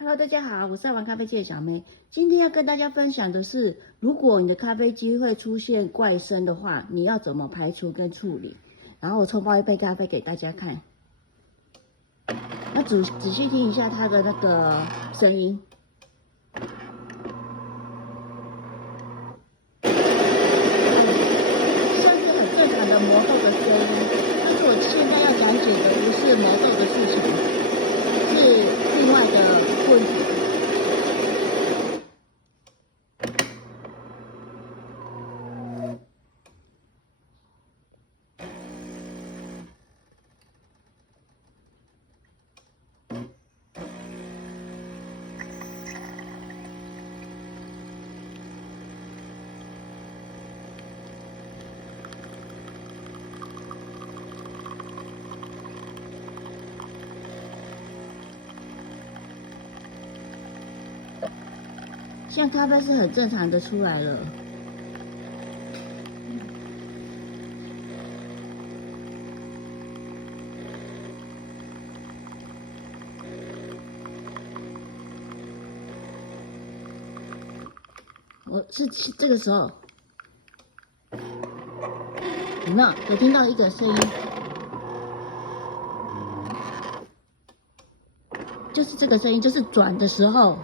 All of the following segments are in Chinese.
Hello，大家好，我是爱玩咖啡机的小妹。今天要跟大家分享的是，如果你的咖啡机会出现怪声的话，你要怎么排除跟处理？然后我冲泡一杯咖啡给大家看。那仔细听一下它的那个声音，像是很正常的磨豆的声音。但是我现在要讲解的不是磨豆的事情，是另外的问题。像咖啡是很正常的出来了，我是这个时候有没有听到一个声音？就是这个声音，就是转的时候。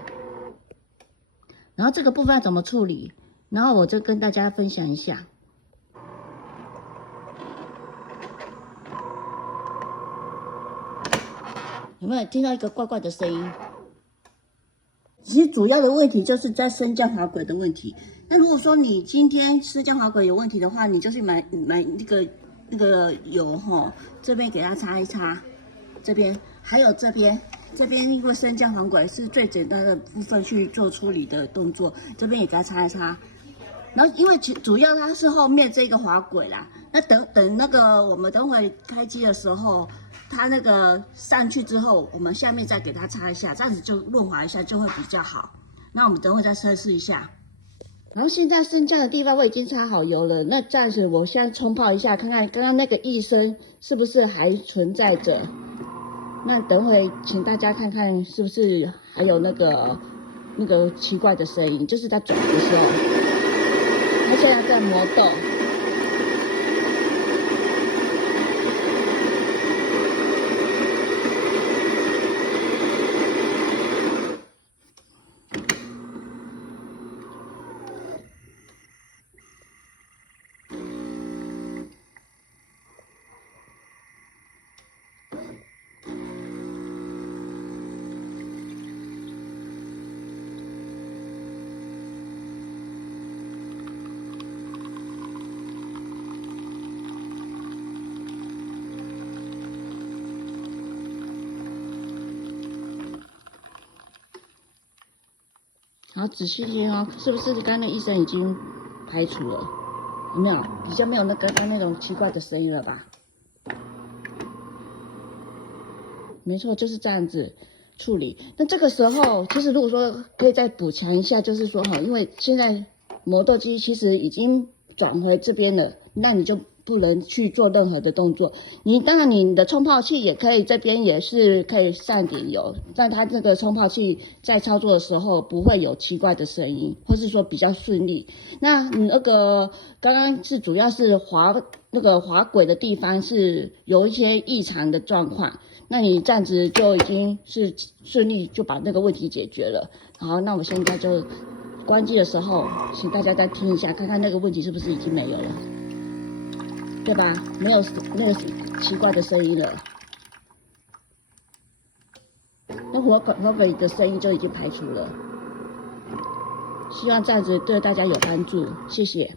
然后这个部分要怎么处理？然后我就跟大家分享一下。有没有听到一个怪怪的声音？其实主要的问题就是在升降滑轨的问题。那如果说你今天升降滑轨有问题的话，你就去买那个油哈，这边给它擦一擦，这边还有这边因为升降滑轨是最简单的部分去做处理的动作，这边也给它擦一擦。然后因为主要它是后面这个滑轨啦，那等那个我们等会开机的时候，它那个上去之后，我们下面再给它擦一下，这样子就润滑一下就会比较好。那我们等会再测试一下。然后现在升降的地方我已经擦好油了，那这样子我现在冲泡一下，看看刚刚那个异声是不是还存在着。那等会请大家看看是不是还有那个奇怪的声音，就是在转的时候，它现在在磨豆。好，仔细听哦，是不是刚刚的医生已经排除了？有没有比较没有刚刚那种奇怪的声音了吧？没错，就是这样子处理。那这个时候，其实如果说可以再补强一下，就是说哈，因为现在磨豆机其实已经转回这边了，那你就不能去做任何的动作。当然你的冲泡器也可以，这边也是可以上点油，让它这个冲泡器在操作的时候不会有奇怪的声音，或是说比较顺利。那你那个刚刚是主要是滑轨的地方是有一些异常的状况，那你这样子就已经是顺利就把那个问题解决了。好，那我现在就关机的时候，请大家再听一下，看看那个问题是不是已经没有了。对吧？没有那个奇怪的声音了，那滑轨的声音就已经排除了。希望这样子对大家有帮助，谢谢。